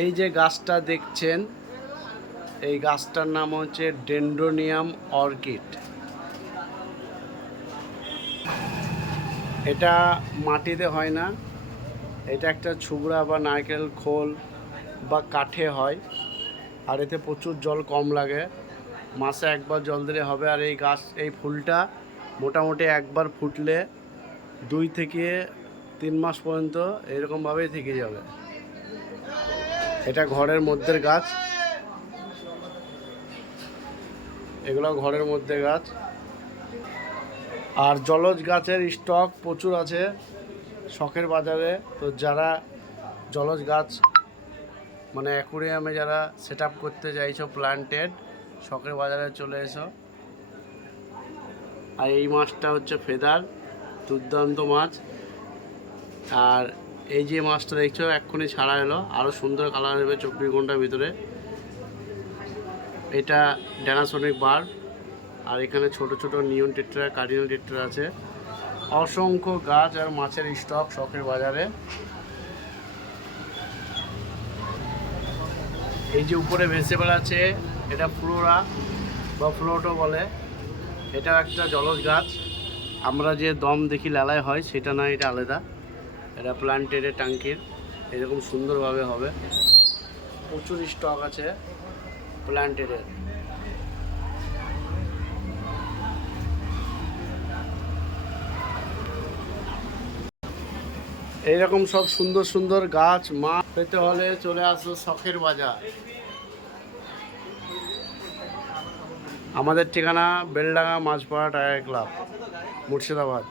এই যে গাছটা দেখছেন, এই গাছটার নাম হচ্ছে ডেন্ড্রোনিয়াম অর্কিড। এটা মাটিতে হয় না, এটা একটা ছুবড়া বা নারকেল খোল বা কাঠে হয়। আর এতে প্রচুর জল কম লাগে, মাসে একবার জল দিলে হবে। আর এই ফুলটা মোটামুটি একবার ফুটলে 2 থেকে 3 মাস পর্যন্ত এরকমভাবেই থেকে যাবে। এটা ঘরের মধ্যের গাছ, এগুলো ঘরের মধ্যে গাছ। আর জলজ গাছের স্টক প্রচুর আছে শখের বাজারে। তো যারা জলজ গাছ মানে অ্যাকুরিয়ামে যারা সেট আপ করতে চাইছো প্লান্টেড, শখের বাজারে চলে এসো। আর এই মাছটা হচ্ছে ফেদার, দুর্দান্ত মাছ। আর এই যে মাছটা দেখছো এক্ষুনি ছাড়া এলো, আরও সুন্দর কালার হবে 24 ঘন্টার ভিতরে। এটা ড্যানাসনিক বার্ড। আর এখানে ছোট ছোট নিয়ন টেট্রা, কার্ডিনাল টেট্রা আছে। অসংখ্য গাছ আর মাছের স্টক শখের বাজারে। এই যে উপরে ভেসে বেড়াচ্ছে, এটা ফ্লোরা বা ফ্লোটো বলে। এটা একটা জলজ গাছ। আমরা যে দম দেখি লালায় হয় সেটা না, এটা আলাদা। এটা প্লান্টেডের ট্যাঙ্কির এরকম সুন্দরভাবে হবে। প্রচুর স্টক আছে প্লান্টেডের। এইরকম সব সুন্দর সুন্দর গাছ মাছ পেতে হলে চলে আসো শখের বাজার। আমাদের ঠিকানা বেলডাঙ্গা মাছপাড়া টায়ার ক্লাব, মুর্শিদাবাদ।